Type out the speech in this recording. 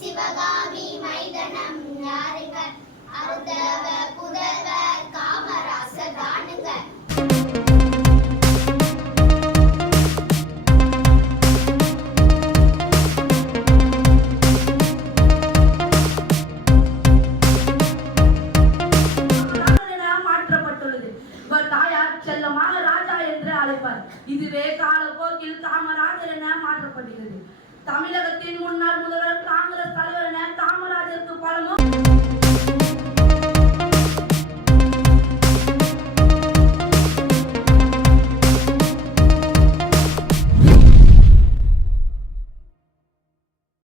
சிவகாமி மைதனம் யாருங்க? அருந்தவ புதல்வர் காமராசர் தானுங்க. செல்லமாக ராஜா என்று அழைப்பார். இதுவே காலப்போக்கில் காமராஜர் என மாற்றப்படுகிறது. தமிழகத்தின் முன்னாள் முதல்வர் காங்கிரஸ் தலைவர் என காமராஜருக்கு பலமும்